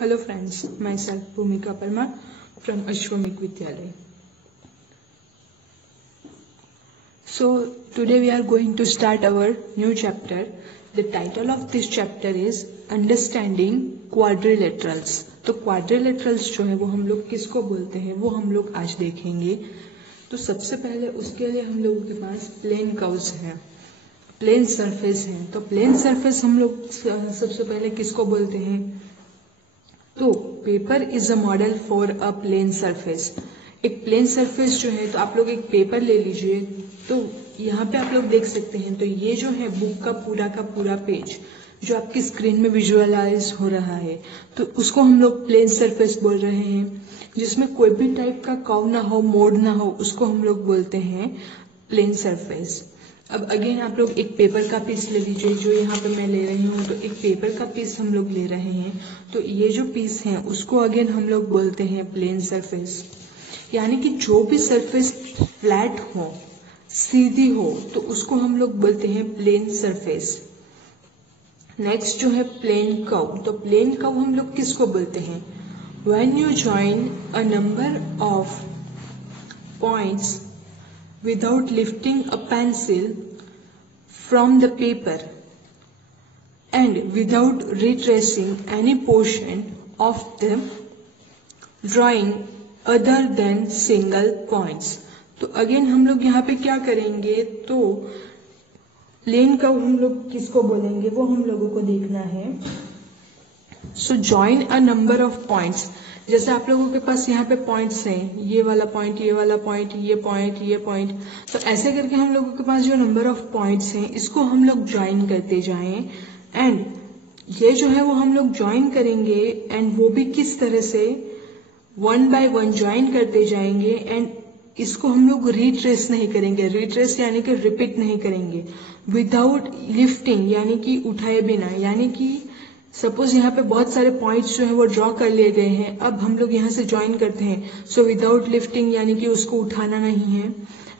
Hello friends, myself Bhumika Parmar from Ashwamik Vidyalaya. So today we are going to start our new chapter. The title of this chapter is Understanding Quadrilaterals. तो quadrilaterals जो है वो हम लोग किसको बोलते हैं वो हम लोग आज देखेंगे. तो सबसे पहले उसके लिए हम लोगों के पास प्लेन कर्व्स है, प्लेन सरफेस है. तो प्लेन सरफेस हम लोग सबसे पहले किसको बोलते हैं. तो paper is a model for a plane surface. एक प्लेन सरफेस जो है तो आप लोग एक पेपर ले लीजिए. तो यहाँ पे आप लोग देख सकते हैं तो ये जो है बुक का पूरा पेज जो आपकी स्क्रीन में विजुअलाइज हो रहा है तो उसको हम लोग प्लेन सरफेस बोल रहे हैं. जिसमें कोई भी टाइप का कर्व ना हो, मोड़ ना हो, उसको हम लोग बोलते हैं प्लेन सरफेस. अब अगेन आप लोग एक पेपर का पीस ले लीजिए. जो यहाँ पे मैं ले रही हूँ तो एक पेपर का पीस हम लोग ले रहे हैं. तो ये जो पीस है उसको अगेन हम लोग बोलते हैं प्लेन सरफेस. यानी कि जो भी सरफेस फ्लैट हो, सीधी हो, तो उसको हम लोग बोलते हैं प्लेन सरफेस. नेक्स्ट जो है प्लेन कर्व. तो प्लेन कर्व हम लोग किसको बोलते हैं. When you join a number of points without lifting a pencil from the paper and without retracing any portion of the drawing other than single points. तो again हम लोग यहाँ पे क्या करेंगे. तो प्लेन कर्व हम लोग किसको बोलेंगे वो हम लोगों को देखना है. So join a number of points. जैसे आप लोगों के पास यहाँ पे पॉइंट्स हैं, ये वाला पॉइंट, ये वाला पॉइंट, ये पॉइंट, ये पॉइंट. तो ऐसे करके हम लोगों के पास जो नंबर ऑफ पॉइंट्स हैं इसको हम लोग ज्वाइन करते जाएं. एंड ये जो है वो हम लोग ज्वाइन करेंगे. एंड वो भी किस तरह से, वन बाय वन ज्वाइन करते जाएंगे. एंड इसको हम लोग रिट्रेस नहीं करेंगे. रिट्रेस यानी कि रिपीट नहीं करेंगे. विदाउट लिफ्टिंग यानी कि उठाए बिना. यानी कि सपोज यहाँ पे बहुत सारे पॉइंट्स जो है वो ड्रॉ कर लिए गए हैं. अब हम लोग यहाँ से ज्वाइन करते हैं. सो विदाउट लिफ्टिंग यानी कि उसको उठाना नहीं है.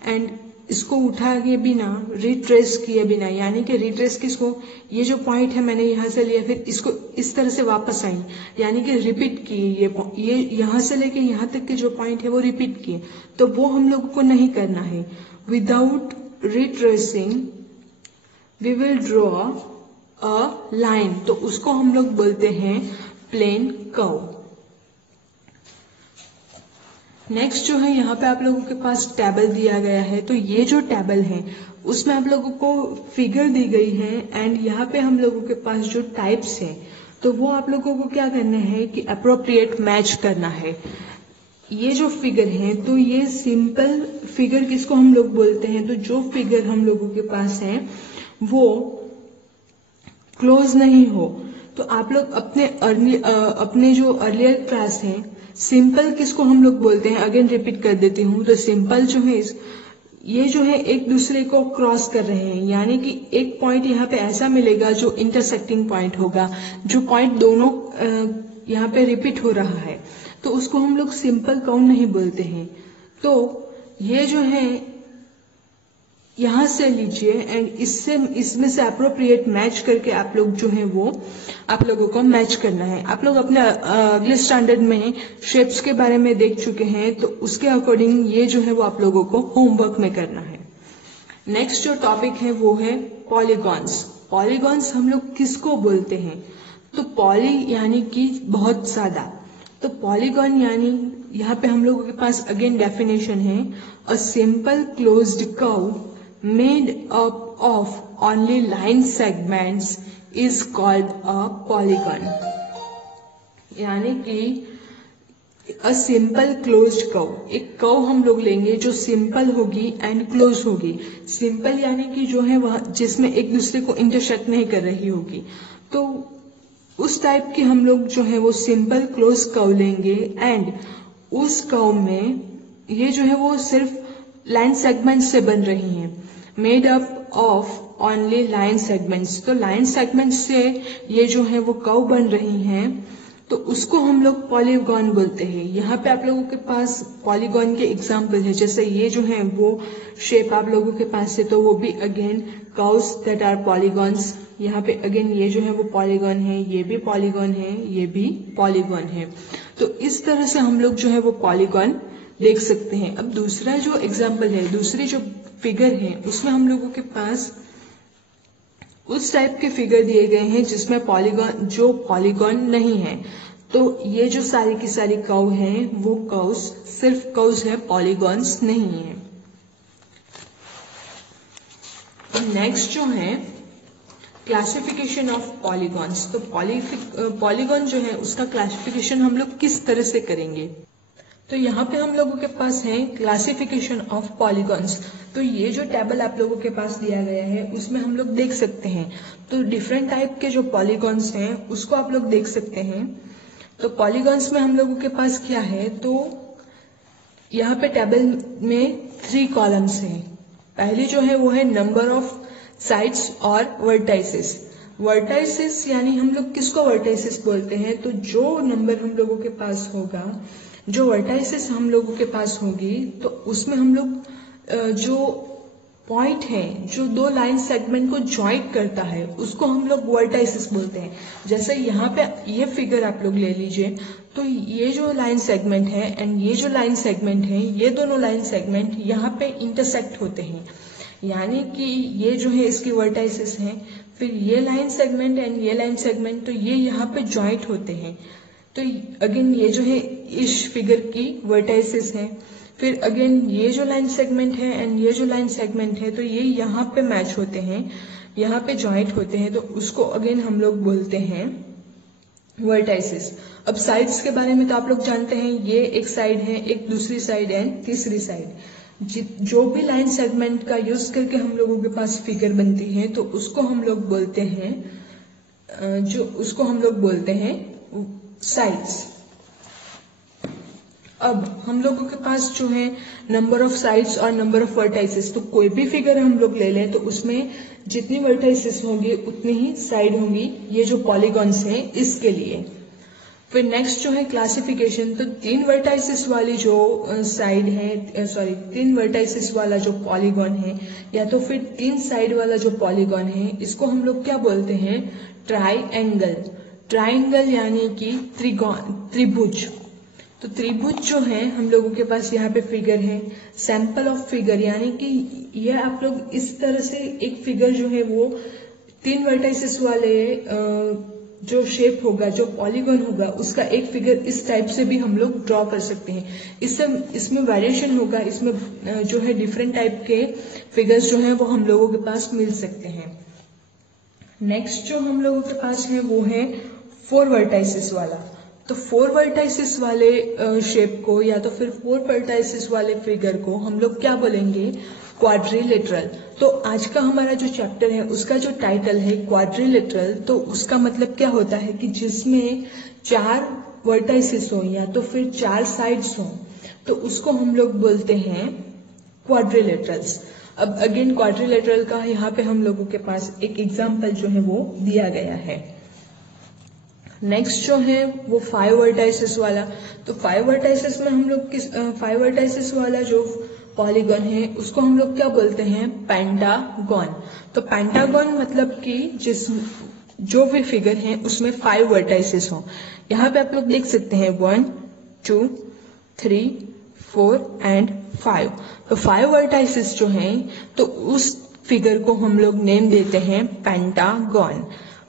एंड इसको उठाए बिना, रिट्रेस किए बिना. यानी कि रिट्रेस किसको, ये जो पॉइंट है मैंने यहाँ से लिया, फिर इसको इस तरह से वापस आई. यानी कि रिपीट किए. ये यहाँ से लेके यहाँ तक के जो पॉइंट है वो रिपीट किए. तो वो हम लोगों को नहीं करना है. Without retracing we will draw a line. तो उसको हम लोग बोलते हैं प्लेन कर्व. नेक्स्ट जो है यहाँ पे आप लोगों के पास टेबल दिया गया है. तो ये जो टेबल है उसमें आप लोगों को फिगर दी गई है. एंड यहाँ पे हम लोगों के पास जो टाइप्स है तो वो आप लोगों को क्या करना है कि अप्रोप्रिएट मैच करना है. ये जो फिगर है तो ये सिंपल फिगर किसको हम लोग बोलते हैं. तो जो फिगर हम लोगों के पास है वो क्लोज नहीं हो. तो आप लोग अपने जो अर्लियर क्लास है, सिंपल किसको हम लोग बोलते हैं. अगेन रिपीट कर देती हूँ. तो सिंपल जो है ये जो है एक दूसरे को क्रॉस कर रहे हैं. यानी कि एक पॉइंट यहाँ पे ऐसा मिलेगा जो इंटरसेक्टिंग पॉइंट होगा. जो पॉइंट दोनों यहाँ पे रिपीट हो रहा है तो उसको हम लोग सिंपल कर्व नहीं बोलते हैं. तो ये जो है यहाँ से लीजिए एंड इसमें से अप्रोप्रिएट मैच करके आप लोग जो है वो आप लोगों को मैच करना है. आप लोग अपने अगले स्टैंडर्ड में शेप्स के बारे में देख चुके हैं तो उसके अकॉर्डिंग ये जो है वो आप लोगों को होमवर्क में करना है. नेक्स्ट जो टॉपिक है वो है पॉलीगॉन्स. पॉलीगॉन्स हम लोग किसको बोलते हैं. तो पॉली यानी कि बहुत ज्यादा. तो पॉलीगॉन यानी यहाँ पे हम लोगों के पास अगेन डेफिनेशन है, a simple closed curve made up of only line segments is called a polygon. यानी कि a simple closed curve, एक कर्व हम लोग लेंगे जो सिंपल होगी एंड क्लोज होगी. सिंपल यानी कि जो है वह जिसमें एक दूसरे को इंटरसेक्ट नहीं कर रही होगी. तो उस टाइप की हम लोग जो है वो सिंपल क्लोज कर्व लेंगे. एंड उस कर्व में ये जो है वो सिर्फ लाइन सेगमेंट से बन रही हैं. Made up of only line segments. तो लाइन सेगमेंट से ये जो है वो कर्व बन रही हैं तो उसको हम लोग पॉलीगॉन बोलते हैं. यहाँ पे आप लोगों के पास पॉलीगॉन के एग्जाम्पल है. जैसे ये जो है वो शेप आप लोगों के पास है तो वो भी again curves that are polygons यहाँ पे अगेन ये जो है वो पॉलीगॉन है, ये भी पॉलीगॉन है, ये भी पॉलीगॉन है। तो इस तरह से हम लोग जो है वो पॉलीगॉन देख सकते हैं। अब दूसरा जो एग्जाम्पल है, दूसरी जो फिगर है, उसमें हम लोगों के पास उस टाइप के फिगर दिए गए हैं जिसमें पॉलीगॉन नहीं है। तो ये जो सारी की सारी कर्व हैं वो कर्व्स सिर्फ कर्व्स है, पॉलीगॉन्स नहीं है। नेक्स्ट जो है क्लासिफिकेशन ऑफ पॉलीगॉन्स। तो पॉलीगॉन जो है उसका क्लासिफिकेशन हम लोग किस तरह से करेंगे। तो यहाँ पे हम लोगों के पास है क्लासिफिकेशन ऑफ पॉलीगॉन्स। तो ये जो टेबल आप लोगों के पास दिया गया है उसमें हम लोग देख सकते हैं, तो डिफरेंट टाइप के जो पॉलीगॉन्स हैं उसको आप लोग देख सकते हैं। तो पॉलीगॉन्स में हम लोगों के पास क्या है, तो यहाँ पे टेबल में 3 कॉलम्स हैं। पहली जो है वो है नंबर ऑफ साइड्स और वर्टाइसेस। वर्टाइसेस यानी हम लोग किसको वर्टाइसेस बोलते हैं, तो जो नंबर हम लोगों के पास होगा, जो वर्टाइसेस हम लोगों के पास होगी, तो उसमें हम लोग जो पॉइंट है जो 2 लाइन सेगमेंट को ज्वाइंट करता है उसको हम लोग वर्टाइसेस बोलते हैं। जैसे यहाँ पे ये फिगर आप लोग ले लीजिए, तो ये जो लाइन सेगमेंट है एंड ये जो लाइन सेगमेंट है, ये दोनों लाइन सेगमेंट यहाँ पे इंटरसेक्ट होते हैं, यानी कि ये जो है इसकी वर्टाइसेस हैं। फिर ये लाइन सेगमेंट एंड ये लाइन सेगमेंट, तो ये यहाँ पे ज्वाइंट होते हैं। तो अगेन ये जो है इस फिगर की वर्टाइसेस है। फिर अगेन ये जो लाइन सेगमेंट है एंड ये जो लाइन सेगमेंट है, तो ये यहाँ पे मैच होते हैं, यहाँ पे ज्वाइंट होते हैं, तो उसको अगेन हम लोग बोलते हैं वर्टाइसेस। अब साइड्स के बारे में तो आप लोग जानते हैं, ये एक साइड है, एक दूसरी साइड एंड तीसरी साइड। जो भी लाइन सेगमेंट का यूज करके हम लोगों के पास फिगर बनती है तो उसको हम लोग बोलते हैं साइड्स। अब हम लोगों के पास जो है नंबर ऑफ साइड्स और नंबर ऑफ वर्टाइसेस, तो कोई भी फिगर हम लोग ले लें तो उसमें जितनी वर्टाइसेस होंगी उतनी ही साइड होंगी, ये जो पॉलीगॉन्स हैं इसके लिए। फिर नेक्स्ट जो है क्लासिफिकेशन, तो 3 वर्टाइसेस वाली जो साइड है, 3 वर्टाइसेस वाला जो पॉलीगॉन है या तो फिर 3 साइड वाला जो पॉलीगॉन है, इसको हम लोग क्या बोलते हैं, ट्राइएंगल। ट्राइएंगल यानी कि त्रिभुज। तो त्रिभुज जो है हम लोगों के पास यहाँ पे फिगर है, सैंपल ऑफ फिगर, यानी कि ये आप लोग इस तरह से एक फिगर जो है वो 3 वर्टाइसेस वाले जो शेप होगा, जो पॉलीगॉन होगा, उसका एक फिगर इस टाइप से भी हम लोग ड्रॉ कर सकते हैं। इसमें वेरिएशन होगा, इसमें जो है डिफरेंट टाइप के फिगर्स जो है वो हम लोगों के पास मिल सकते हैं। नेक्स्ट जो हम लोगों के पास है वो है 4 वर्टाइसेस वाला। तो 4 वर्टाइसेस वाले शेप को या तो फिर 4 वर्टाइसेस वाले फिगर को हम लोग क्या बोलेंगे, क्वाड्रिलेटरल। तो आज का हमारा जो चैप्टर है उसका जो टाइटल है क्वाड्रिलेटरल, तो उसका मतलब क्या होता है कि जिसमें 4 वर्टाइसेस हो या तो फिर 4 साइड्स हो, तो उसको हम लोग बोलते हैं क्वाड्रिलेटरल्स। अब अगेन क्वाड्रिलेटरल का यहाँ पे हम लोगों के पास एक एग्जाम्पल जो है वो दिया गया है। नेक्स्ट जो है वो 5 वर्टाइसेस वाला। तो 5 वर्टाइसेस में हम लोग 5 वर्टाइसेस वाला जो पॉलीगॉन है उसको हम लोग क्या बोलते हैं, पेंटागन। तो पेंटागन मतलब कि जो भी फिगर है उसमें 5 वर्टाइसेस हो। यहाँ पे आप लोग देख सकते हैं 1 2 3 4 एंड 5। तो 5 वर्टाइसेस जो हैं तो उस फिगर को हम लोग नेम देते हैं पेंटागन।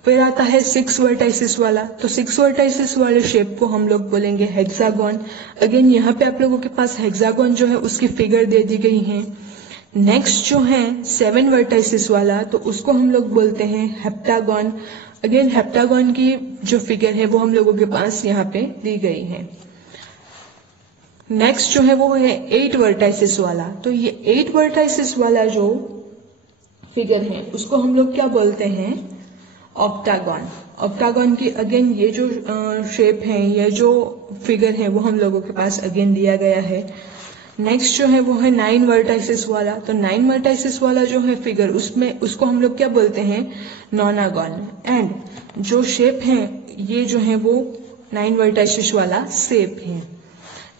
फिर आता है 6 वर्टाइसेस वाला। तो 6 वर्टाइसेस वाले शेप को हम लोग बोलेंगे हेक्सागन। अगेन यहाँ पे आप लोगों के पास हेक्सागन जो है उसकी फिगर दे दी गई है। नेक्स्ट जो है 7 वर्टाइसेस वाला, तो उसको हम लोग बोलते हैं हेप्टागन। अगेन हेप्टागन की जो फिगर है वो हम लोगों के पास यहाँ पे दी गई है। नेक्स्ट जो है वो है 8 वर्टाइसेस वाला। तो ये 8 वर्टाइसेस वाला जो फिगर है उसको हम लोग क्या बोलते हैं, ऑक्टागन। ऑक्टागन की अगेन ये जो शेप है, ये जो फिगर है वो हम लोगों के पास अगेन दिया गया है। नेक्स्ट जो है वो है 9 वर्टाइसेस वाला। तो 9 वर्टाइसेस वाला जो है फिगर उसको हम लोग क्या बोलते हैं, नोनागन। एंड जो शेप है ये जो है वो 9 वर्टाइसेस वाला शेप है।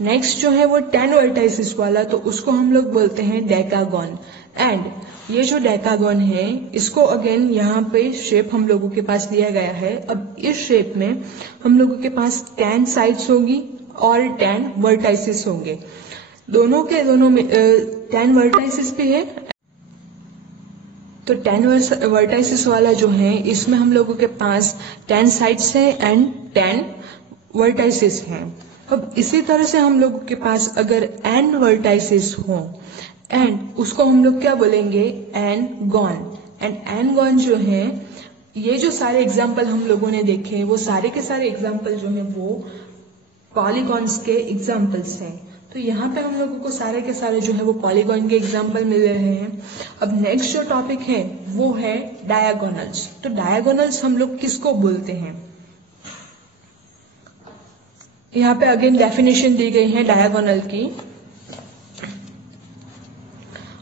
नेक्स्ट जो है वो 10 वर्टाइसेस वाला, तो उसको हम लोग बोलते हैं डेकागन। एंड ये जो डेकागन है इसको अगेन यहाँ पे शेप हम लोगों के पास दिया गया है। अब इस शेप में हम लोगों के पास 10 साइड्स होगी और 10 वर्टाइसेस होंगे। दोनों में 10 वर्टाइसेस भी है। तो 10 वर्टाइसेस वाला जो है इसमें हम लोगों के पास 10 साइड्स है एंड 10 वर्टाइसेस हैं। अब इसी तरह से हम लोगों के पास अगर n वर्टाइसेस हो एंड उसको हम लोग क्या बोलेंगे, n gon. And n gon जो है, ये जो सारे एग्जाम्पल हम लोगों ने देखे वो सारे के सारे एग्जाम्पल जो है वो पॉलीगॉन्स के एग्जाम्पल्स हैं। तो यहाँ पे हम लोगों को सारे के सारे जो है वो पॉलीगॉन के एग्जाम्पल मिल रहे हैं। अब नेक्स्ट जो टॉपिक है वो है डायगोनल्स। तो डायगोनल्स हम लोग किसको बोलते हैं, यहाँ पे अगेन डेफिनेशन दी गई है डायगोनल की।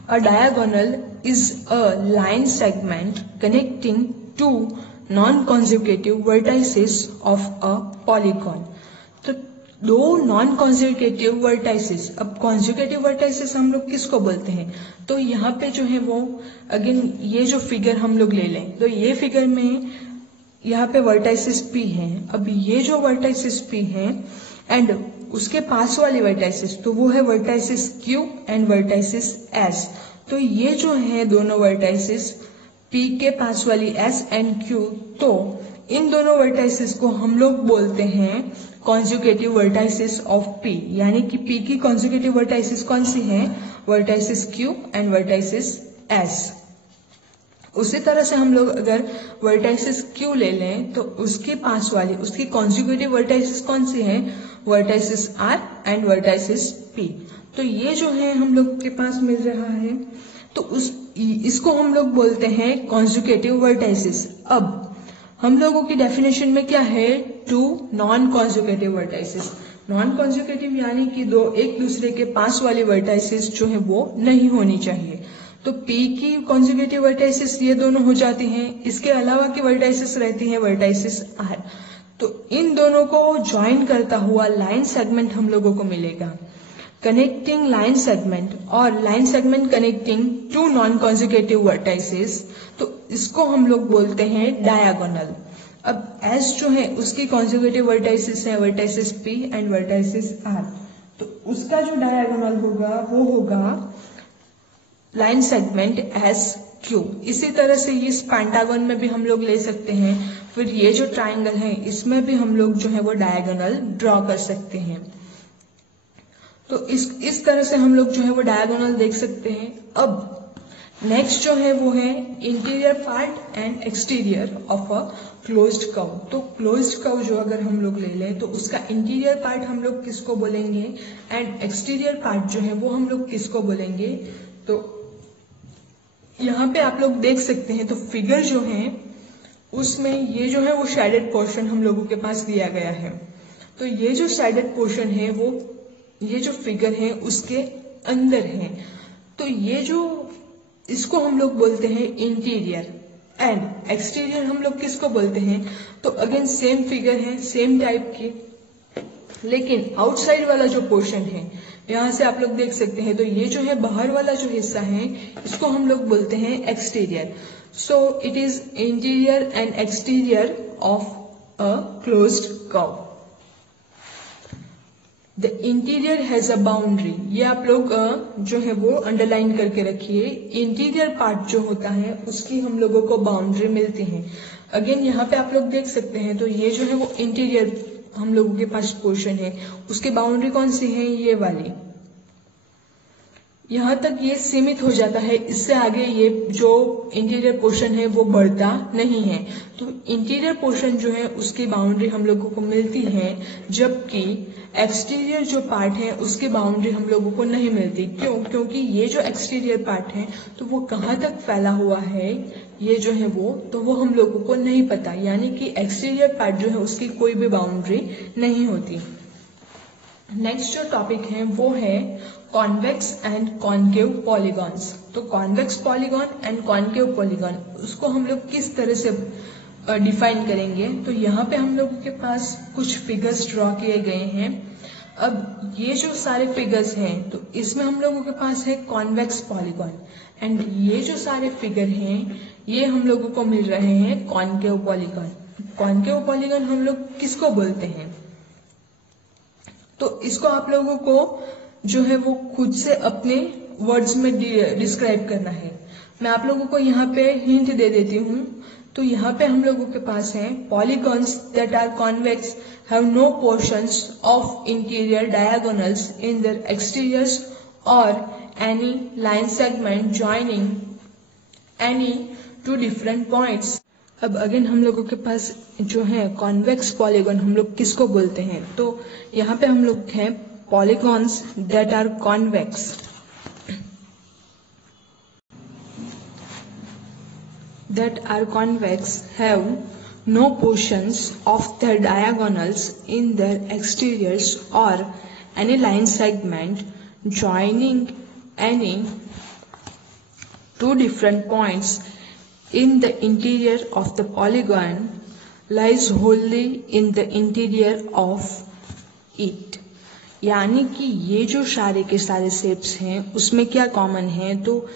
A diagonal is a line segment connecting two non-consecutive vertices of a polygon। तो दो नॉन कॉन्जिक्यूटिव वर्टाइसेस। अब कॉन्जिक्यूटिव वर्टाइसेस हम लोग किसको बोलते हैं, तो यहाँ पे जो है वो अगेन ये जो फिगर हम लोग ले लें तो ये फिगर में यहाँ पे वर्टाइसेस P हैं। अब ये जो वर्टाइसेस P हैं एंड उसके पास वाली वर्टाइसेस तो वो है vertices Q and vertices S। तो ये जो है दोनों वर्टाइसेस P के पास वाली S एंड Q, तो इन दोनों वर्टाइसेस को हम लोग बोलते हैं कॉन्जुगेटिव वर्टाइसेस ऑफ P। यानी कि P की कॉन्जुगेटिव वर्टाइसेस कौन सी हैं, vertices Q and vertices S। उसी तरह से हम लोग अगर वर्टाइसेस Q ले लें तो उसके पास वाली उसकी कॉन्जुगेटिव वर्टाइसेस कौन सी हैं, vertices R and vertices P। तो ये जो है हम लोग के पास मिल रहा है, तो इसको हम लोग बोलते हैं कॉन्जुगेटिव वर्टाइसेस। अब हम लोगों की डेफिनेशन में क्या है, two non conjugative vertices. Non conjugative यानी कि दो एक दूसरे के पास वाली वर्टाइसेस जो है वो नहीं होनी चाहिए। तो P की कॉन्जुगेटिव वर्टाइसेस ये दोनों हो जाती हैं। इसके अलावा की वर्टाइसेस रहती हैं वर्टाइसेस R। तो इन दोनों को ज्वाइन करता हुआ लाइन सेगमेंट हम लोगों को मिलेगा। कनेक्टिंग लाइन सेगमेंट और line segment connecting two non conjugative vertices, तो इसको हम लोग बोलते हैं डायगोनल। अब S जो है उसकी कॉन्जुगेटिव वर्टाइसेस है vertices P and vertices R। तो उसका जो डायगोनल होगा वो होगा लाइन सेगमेंट SQ। इसी तरह से इस पेंटागन में भी हम लोग ले सकते हैं। फिर ये जो ट्राइंगल है इसमें भी हम लोग जो है वो डायगोनल ड्रॉ कर सकते हैं। तो इस तरह से हम लोग जो है वो डायगोनल देख सकते हैं। अब नेक्स्ट जो है वो है interior part and exterior of a closed curve. तो क्लोज्ड कर्व जो अगर हम लोग ले लें तो उसका इंटीरियर पार्ट हम लोग किसको बोलेंगे एंड एक्सटीरियर पार्ट जो है वो हम लोग किसको बोलेंगे। तो यहाँ पे आप लोग देख सकते हैं, तो फिगर जो है उसमें ये जो है वो शेडेड पोर्शन हम लोगों के पास दिया गया है। तो ये जो शेडेड पोर्शन है वो ये जो फिगर है उसके अंदर है। तो ये जो इसको हम लोग बोलते हैं इंटीरियर एंड एक्सटीरियर हम लोग किसको बोलते हैं। तो अगेन सेम फिगर है सेम टाइप की, लेकिन आउटसाइड वाला जो पोर्शन है यहाँ से आप लोग देख सकते हैं, तो ये जो है बाहर वाला जो हिस्सा है इसको हम लोग बोलते हैं exterior. So it is interior and exterior of a closed curve. The interior has a boundary. ये आप लोग जो है वो अंडरलाइन करके रखिए। इंटीरियर पार्ट जो होता है उसकी हम लोगों को बाउंड्री मिलती है। अगेन यहाँ पे आप लोग देख सकते हैं, तो ये जो है वो इंटीरियर हम लोगों के पास पोर्शन है, उसकी बाउंड्री कौन सी है, ये वाली। यहाँ तक ये सीमित हो जाता है, इससे आगे ये जो इंटीरियर पोर्शन है वो बढ़ता नहीं है। तो इंटीरियर पोर्शन जो है उसकी बाउंड्री हम लोगों को मिलती है, जबकि एक्सटीरियर जो पार्ट है उसकी बाउंड्री हम लोगों को नहीं मिलती। क्यों? क्योंकि ये जो एक्सटीरियर पार्ट है तो वो कहाँ तक फैला हुआ है ये जो है वो हम लोगों को नहीं पता। यानी कि एक्सटीरियर पार्ट जो है उसकी कोई भी बाउंड्री नहीं होती। नेक्स्ट जो टॉपिक है वो है कॉन्वेक्स एंड कॉन्केव पॉलीगॉन्स। तो convex polygon and concave polygon उसको हम लोग किस तरह से डिफाइन करेंगे। तो यहाँ पे हम लोगों के पास कुछ फिगर्स ड्रॉ किए गए हैं। अब ये जो सारे फिगर्स हैं तो इसमें हम लोगों के पास है कॉन्वेक्स पॉलीगॉन एंड ये जो सारे फिगर हैं ये हम लोगों को मिल रहे हैं कॉनकेव पॉलीगॉन। कॉनकेव पॉलीगॉन हम लोग किसको बोलते हैं, तो इसको आप लोगों को जो है वो खुद से अपने वर्ड्स में डिस्क्राइब करना है। मैं आप लोगों को यहाँ पे हिंट दे देती हूँ। तो यहाँ पे हम लोगों के पास है polygons that are convex have no portions of interior diagonals in their exteriors और any line segment joining any two different points. अब अगेन हम लोगों के पास जो है कॉन्वेक्स पॉलीगॉन हम लोग किसको बोलते हैं, तो यहाँ पे हम लोग हैं polygons that are convex have no portions of their diagonals in their exteriors or any line segment joining any two different points in the interior of the polygon lies wholly in the interior of it। यानी कि ये जो सारे के सारे shapes हैं उसमें क्या कॉमन है, तो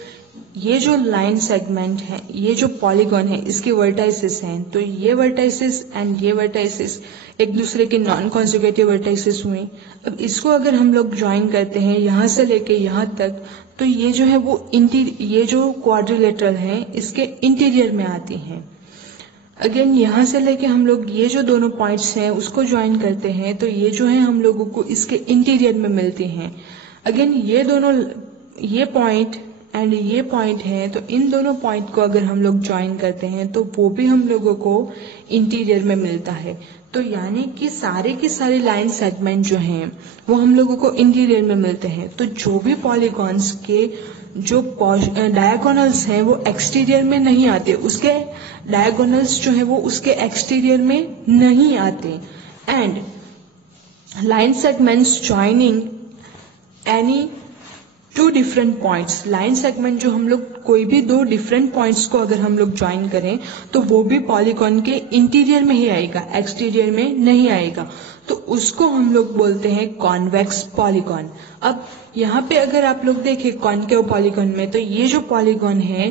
ये जो लाइन सेगमेंट है, ये जो पॉलीगॉन है, इसके वर्टाइसेस हैं। तो ये वर्टाइसेस एंड ये वर्टाइसेस एक दूसरे के नॉन कॉन्जुगेटिव वर्टाइसेस हुए। अब इसको अगर हम लोग ज्वाइन करते हैं यहाँ से लेके यहाँ तक, तो ये जो है वो ये जो क्वाड्रिलेटरल है इसके इंटीरियर में आती हैं। अगेन यहाँ से लेके हम लोग ये जो दोनों पॉइंट्स हैं उसको ज्वाइन करते हैं, तो ये जो है हम लोगों को इसके इंटीरियर में मिलती हैं। अगेन ये दोनों, ये पॉइंट एंड ये पॉइंट है, तो इन दोनों पॉइंट को अगर हम लोग ज्वाइन करते हैं तो वो भी हम लोगों को इंटीरियर में मिलता है। तो यानी कि सारे के सारे लाइन सेगमेंट जो हैं वो हम लोगों को इंटीरियर में मिलते हैं। तो जो भी पॉलीगॉन्स के जो डायगोनल्स हैं वो एक्सटीरियर में नहीं आते, उसके डायगोनल्स जो है वो उसके एक्सटीरियर में नहीं आते। And line segments joining any two different points, line segment जो हम लोग कोई भी दो डिफरेंट पॉइंट्स को अगर हम लोग ज्वाइन करें तो वो भी पॉलीगॉन के इंटीरियर में ही आएगा, एक्सटीरियर में नहीं आएगा। तो उसको हम लोग बोलते हैं कॉन्वेक्स पॉलीगॉन। अब यहाँ पे अगर आप लोग देखें कॉनकेव पॉलीगॉन में, तो ये जो पॉलीगॉन है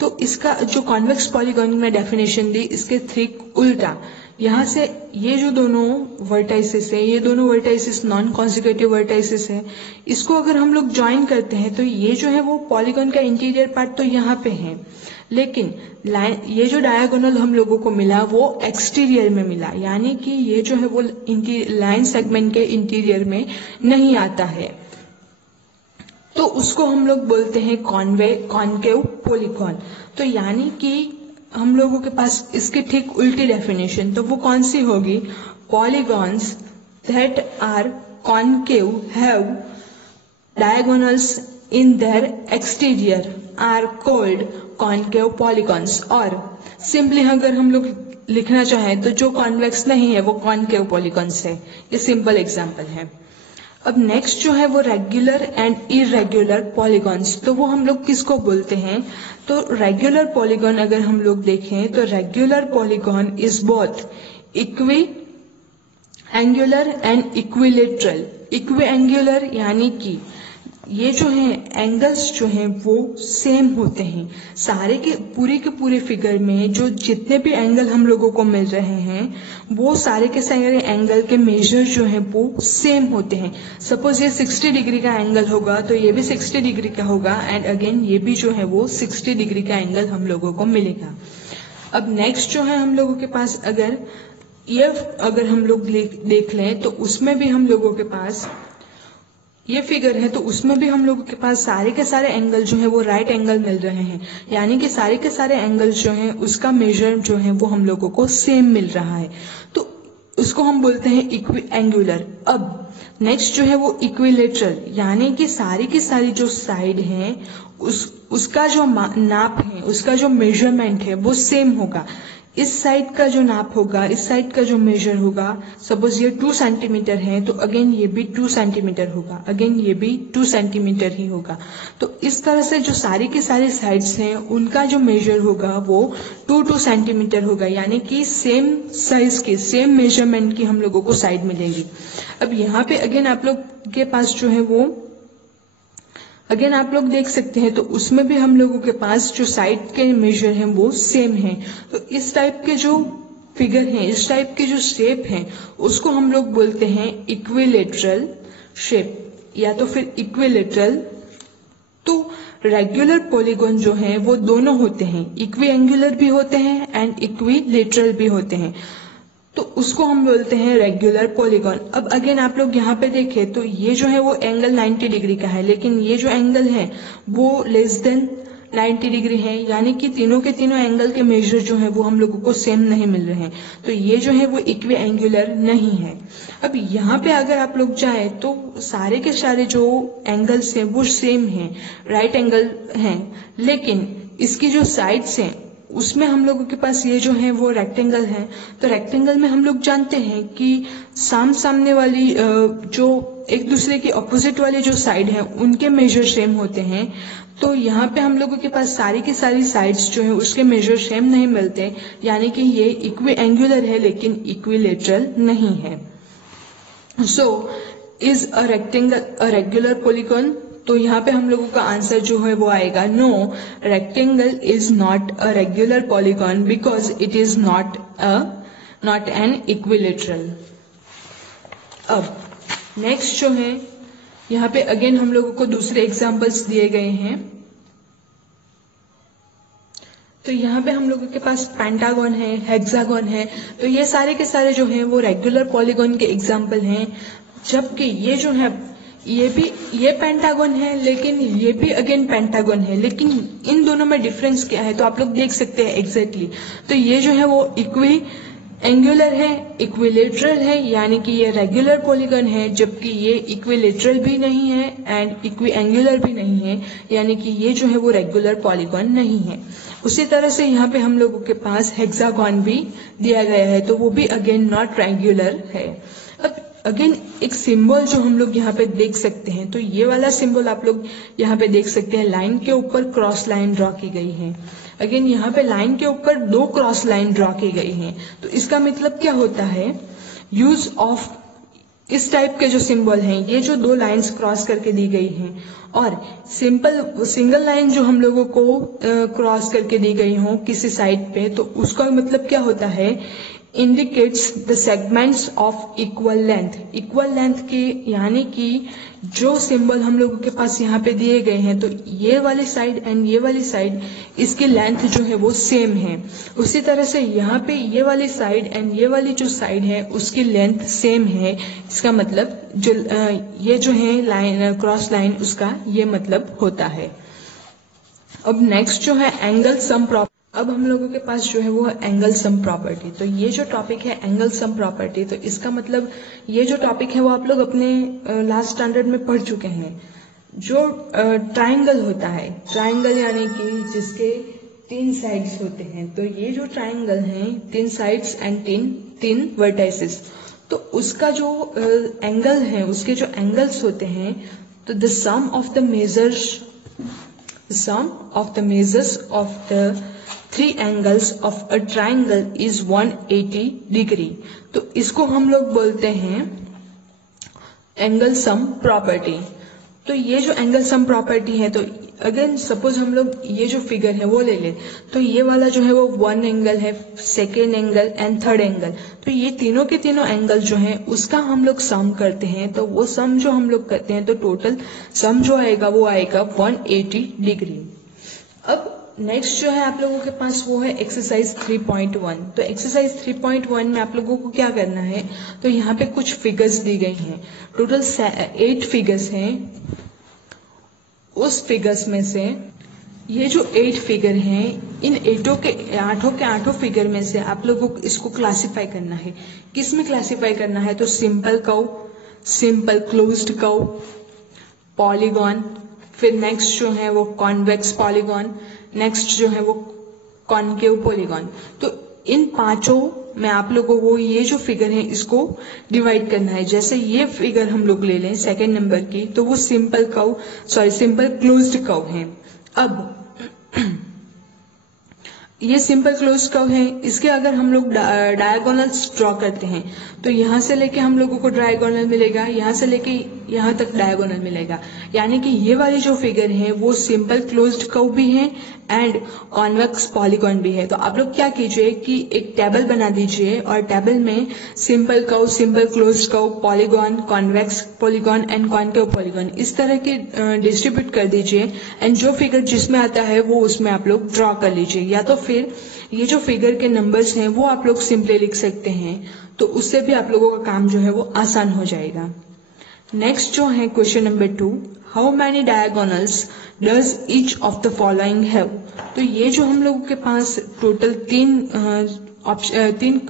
तो इसका जो कॉन्वेक्स पॉलीगॉन में डेफिनेशन दी इसके ठीक उल्टा। यहाँ से ये जो दोनों वर्टाइसेस है, ये दोनों वर्टाइसेस नॉन कॉन्जुगेटिव वर्टाइसेस है, इसको अगर हम लोग ज्वाइन करते हैं तो ये जो है वो पॉलीगॉन का इंटीरियर पार्ट तो यहाँ पे है, लेकिन ये जो डायगोनल हम लोगों को मिला वो एक्सटीरियर में मिला, यानी कि ये जो है वो लाइन सेगमेंट के इंटीरियर में नहीं आता है। तो उसको हम लोग बोलते हैं कॉनकेव पॉलीगॉन। तो यानी कि हम लोगों के पास इसके ठीक उल्टी डेफिनेशन, तो वो कौन सी होगी, polygons that are concave have diagonals in their exterior are called concave polygons. और सिंपली अगर हम लोग लिखना चाहें तो जो कॉन्वेक्स नहीं है वो कॉनकेव पॉलीगॉन्स है। ये सिंपल एग्जांपल है। अब नेक्स्ट जो है वो रेगुलर एंड इरेगुलर पॉलीगॉन्स, तो वो हम लोग किसको बोलते हैं, तो रेगुलर पॉलीगॉन अगर हम लोग देखें तो regular polygon is both equi angular and equilateral. Equi angular यानी कि ये जो है एंगल्स जो हैं वो सेम होते हैं। सारे के पूरे फिगर में जो जितने भी एंगल हम लोगों को मिल रहे हैं वो सारे के सारे एंगल के मेजर जो है वो सेम होते हैं। सपोज ये 60 डिग्री का एंगल होगा तो ये भी 60 डिग्री का होगा, एंड अगेन ये भी जो है वो 60 डिग्री का एंगल हम लोगों को मिलेगा। अब नेक्स्ट जो है हम लोगों के पास अगर हम लोग देख लें तो उसमें भी हम लोगों के पास ये फिगर है, तो उसमें भी हम लोगों के पास सारे के सारे एंगल जो है वो राइट एंगल मिल रहे हैं, यानी कि सारे के सारे एंगल जो हैं उसका मेजर जो है वो हम लोगों को सेम मिल रहा है। तो उसको हम बोलते हैं इक्वी एंगुलर। अब नेक्स्ट जो है वो इक्विलेटरल, यानी कि सारी की सारी जो साइड हैं उसका जो नाप है, उसका जो मेजरमेंट है वो सेम होगा। इस साइड का जो नाप होगा, इस साइड का जो मेजर होगा, सपोज ये 2 सेंटीमीटर है तो अगेन ये भी 2 सेंटीमीटर होगा, अगेन ये भी 2 सेंटीमीटर ही होगा। तो इस तरह से जो सारी की सारी साइड्स हैं उनका जो मेजर होगा वो 2 सेंटीमीटर होगा, यानी कि सेम साइज की, सेम मेजरमेंट की हम लोगों को साइड मिलेगी। अब यहाँ पे अगेन आप लोग के पास जो है वो अगेन आप लोग देख सकते हैं तो उसमें भी हम लोगों के पास जो साइड के मेजर हैं वो सेम हैं। तो इस टाइप के जो फिगर हैं, इस टाइप के जो शेप हैं, उसको हम लोग बोलते हैं इक्विलेटरल शेप या तो फिर इक्विलेटरल। तो रेगुलर पॉलीगॉन जो है वो दोनों होते हैं, इक्वी एंगुलर भी होते हैं एंड इक्विलेटरल भी होते हैं, तो उसको हम बोलते हैं रेगुलर पॉलीगॉन। अब अगेन आप लोग यहाँ पे देखें तो ये जो है वो एंगल 90 डिग्री का है, लेकिन ये जो एंगल है वो लेस देन 90 डिग्री है, यानी कि तीनों के तीनों एंगल के मेजर जो है वो हम लोगों को सेम नहीं मिल रहे हैं, तो ये जो है वो इक्वी एंगुलर नहीं है। अब यहाँ पे अगर आप लोग जाए तो सारे के सारे जो एंगल्स हैं वो सेम हैं, राइट एंगल हैं, लेकिन इसकी जो साइड्स हैं उसमें हम लोगों के पास ये जो है वो रेक्टेंगल है। तो रेक्टेंगल में हम लोग जानते हैं कि सामने वाली जो एक दूसरे की ऑपोजिट वाली जो साइड है उनके मेजर सेम होते हैं। तो यहाँ पे हम लोगों के पास सारी की सारी साइड्स जो है उसके मेजर सेम नहीं मिलते, यानी कि ये इक्वी एंगुलर है लेकिन इक्विलेटरल नहीं है। So is a rectangle a regular polygon? तो यहाँ पे हम लोगों का आंसर जो है वो आएगा no, rectangle is not a regular polygon because it is not an equilateral. अब नेक्स्ट जो है यहाँ पे अगेन हम लोगों को दूसरे एग्जांपल्स दिए गए हैं। तो यहाँ पे हम लोगों के पास पेंटागन है, हेक्सागन है, तो ये सारे के सारे जो हैं वो रेगुलर पॉलीगॉन के एग्जांपल हैं, जबकि ये जो है ये पेंटागन है, लेकिन ये भी अगेन पेंटागन है, लेकिन इन दोनों में डिफरेंस क्या है तो आप लोग देख सकते हैं एग्जैक्टली। तो ये जो है वो इक्वी एंगुलर है, इक्विलेटरल है, यानी कि ये रेगुलर पॉलीगॉन है, जबकि ये इक्विलेटरल भी नहीं है एंड इक्वी एंगुलर भी नहीं है, यानी कि ये जो है वो रेगुलर पॉलीगॉन नहीं है। उसी तरह से यहाँ पे हम लोगों के पास हेक्सागन भी दिया गया है, तो वो भी अगेन नॉट रेगुलर है। अब अगेन एक सिंबल जो हम लोग यहाँ पे देख सकते हैं, तो ये वाला सिंबल आप लोग यहाँ पे देख सकते हैं, लाइन के ऊपर क्रॉस लाइन ड्रॉ की गई है। अगेन यहाँ पे लाइन के ऊपर 2 क्रॉस लाइन ड्रॉ की गई हैं, तो इसका मतलब क्या होता है, यूज ऑफ इस टाइप के जो सिंबल हैं, ये जो 2 लाइंस क्रॉस करके दी गई हैं और सिंगल लाइन जो हम लोगों को क्रॉस करके दी गई हो किसी साइड पे, तो उसका मतलब क्या होता है, indicates the segments of equal length। Equal length के, यानी कि जो सिंबल हम लोगों के पास यहाँ पे दिए गए हैं, तो ये वाली साइड एंड ये वाली साइड इसकी लेंथ जो है वो सेम है। उसी तरह से यहाँ पे ये वाली साइड एंड ये वाली जो साइड है उसकी लेंथ सेम है। इसका मतलब जो ये जो है लाइन क्रॉस लाइन, उसका ये मतलब होता है। अब नेक्स्ट जो है एंगल सम प्रॉपर्टी। अब हम लोगों के पास जो है वो एंगल सम प्रॉपर्टी। तो ये जो टॉपिक है एंगल सम प्रॉपर्टी, तो इसका मतलब ये जो टॉपिक है वो आप लोग अपने लास्ट स्टैंडर्ड में पढ़ चुके हैं। जो ट्राइंगल होता है, ट्राइंगल यानी कि जिसके 3 साइड्स होते हैं, तो ये जो ट्राइंगल है 3 साइड्स एंड 3 वर्टाइसेस, तो उसका जो एंगल है, उसके जो एंगल्स होते हैं, तो the sum of the measures of the 3 angles of a triangle is 180 degree. तो इसको हम लोग बोलते हैं एंगल सम प्रॉपर्टी। तो ये जो एंगल सम प्रॉपर्टी है, तो अगेन सपोज हम लोग ये जो फिगर है वो ले लें, तो ये वाला जो है वो 1 एंगल है, 2nd angle and 3rd angle, तो ये तीनों के तीनों एंगल जो है उसका हम लोग सम करते हैं। तो वो सम जो हम लोग करते हैं, तो टोटल सम जो आएगा वो आएगा 180 डिग्री। अब नेक्स्ट जो है आप लोगों के पास वो है एक्सरसाइज 3.1। तो एक्सरसाइज 3.1 में आप लोगों को क्या करना है, तो यहाँ पे कुछ फिगर्स दी गई हैं, टोटल 8 फिगर्स हैं। उस फिगर्स में से ये जो 8 फिगर हैं, इन 8 के 8 फिगर में से आप लोगों को इसको क्लासिफाई करना है। किस में क्लासिफाई करना है, तो simple curve, simple closed curve, polygon, फिर नेक्स्ट जो है वो कॉन्वेक्स पॉलीगॉन, नेक्स्ट जो है वो कॉनकेव पॉलीगॉन। तो इन 5 में आप लोगों को ये जो फिगर है इसको डिवाइड करना है। जैसे ये फिगर हम लोग ले लें 2nd नंबर की, तो वो सिंपल क्लोज्ड कर्व है। अब ये सिंपल क्लोज कर्व है, इसके अगर हम लोग डायगोनल्स ड्रॉ करते हैं तो यहाँ से लेके हम लोगों को डायगोनल मिलेगा, यहाँ से लेके यहाँ तक डायगोनल मिलेगा, यानी कि ये वाली जो फिगर है वो सिंपल क्लोज्ड कर्व भी है एंड कॉन्वेक्स पॉलीगॉन भी है। तो आप लोग क्या कीजिए कि एक टेबल बना दीजिए और टेबल में simple curve, simple closed curve, polygon, convex polygon and concave polygon इस तरह के डिस्ट्रीब्यूट कर दीजिए एंड जो फिगर जिसमें आता है वो उसमें आप लोग ड्रॉ कर लीजिए, या तो फिर ये जो फिगर के नंबर्स हैं वो आप लोग सिंपली लिख सकते हैं, तो उससे भी आप लोगों का काम जो है वो आसान हो जाएगा। नेक्स्ट जो है question number 2, how many diagonals does each of the following have. तो ये जो हम लोगों के पास टोटल तीन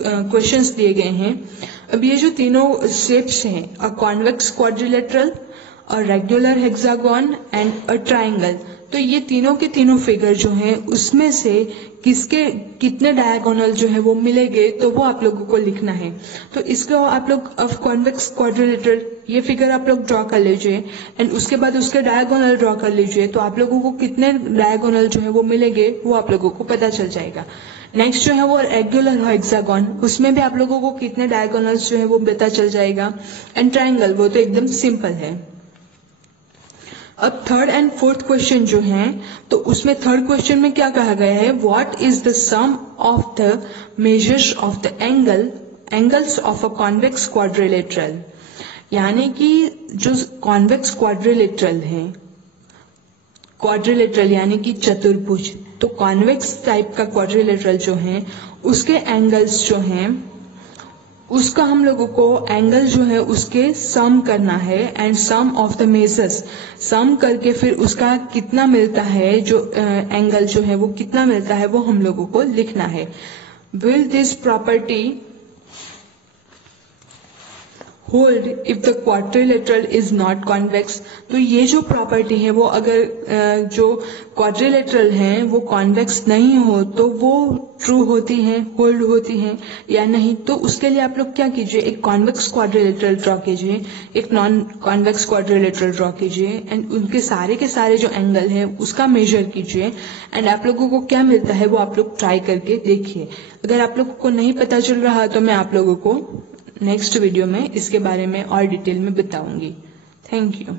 क्वेश्चंस दिए गए हैं। अब ये जो तीनों शेप्स हैं, अ convex quadrilateral, a regular hexagon and a triangle, तो ये तीनों के तीनों फिगर जो हैं उसमें से किसके कितने डायगोनल जो है वो मिलेंगे तो वो आप लोगों को लिखना है। तो इसको आप लोग ऑफ कॉन्वेक्स क्वाड्रिलेटरल ये फिगर आप लोग ड्रॉ कर लीजिए एंड उसके बाद उसके डायगोनल ड्रॉ कर लीजिए, तो आप लोगों को कितने डायगोनल जो है वो मिलेंगे वो आप लोगों को पता चल जाएगा। नेक्स्ट जो है वो रेगुलर हेक्सागोन, उसमें भी आप लोगों को कितने डायगोनल्स जो है वो पता चल जाएगा एंड ट्राइंगल वो तो एकदम सिंपल है। अब थर्ड एंड फोर्थ क्वेश्चन जो है तो उसमें थर्ड क्वेश्चन में क्या कहा गया है, what is the sum of the measures of the angles of a convex quadrilateral, यानी कि जो कॉन्वेक्स क्वाड्रिलेटरल है, क्वाड्रिलेटरल यानी कि चतुर्भुज, तो कॉन्वेक्स टाइप का क्वाड्रिलेटरल जो है उसके एंगल्स जो हैं उसका हम लोगों को एंगल जो है उसके सम करना है and sum of the measures, sum करके फिर उसका कितना मिलता है, जो एंगल जो है वो कितना मिलता है वो हम लोगों को लिखना है। Will this property hold if the quadrilateral is not convex, तो ये जो प्रॉपर्टी है वो अगर जो क्वाड्रिलेटरल है वो कॉन्वेक्स नहीं हो तो वो ट्रू होती है, होल्ड होती है या नहीं। तो उसके लिए आप लोग क्या कीजिए, एक कॉन्वेक्स क्वाड्रिलेटरल ड्रॉ कीजिए, एक नॉन कॉन्वेक्स क्वाड्रिलेटरल ड्रॉ कीजिए एंड उनके सारे के सारे जो एंगल है उसका मेजर कीजिए एंड आप लोगों को क्या मिलता है वो आप लोग ट्राई करके देखिए। अगर आप लोगों को नहीं पता चल रहा तो मैं आप लोगों को नेक्स्ट वीडियो में इसके बारे में और डिटेल में बताऊंगी। Thank you.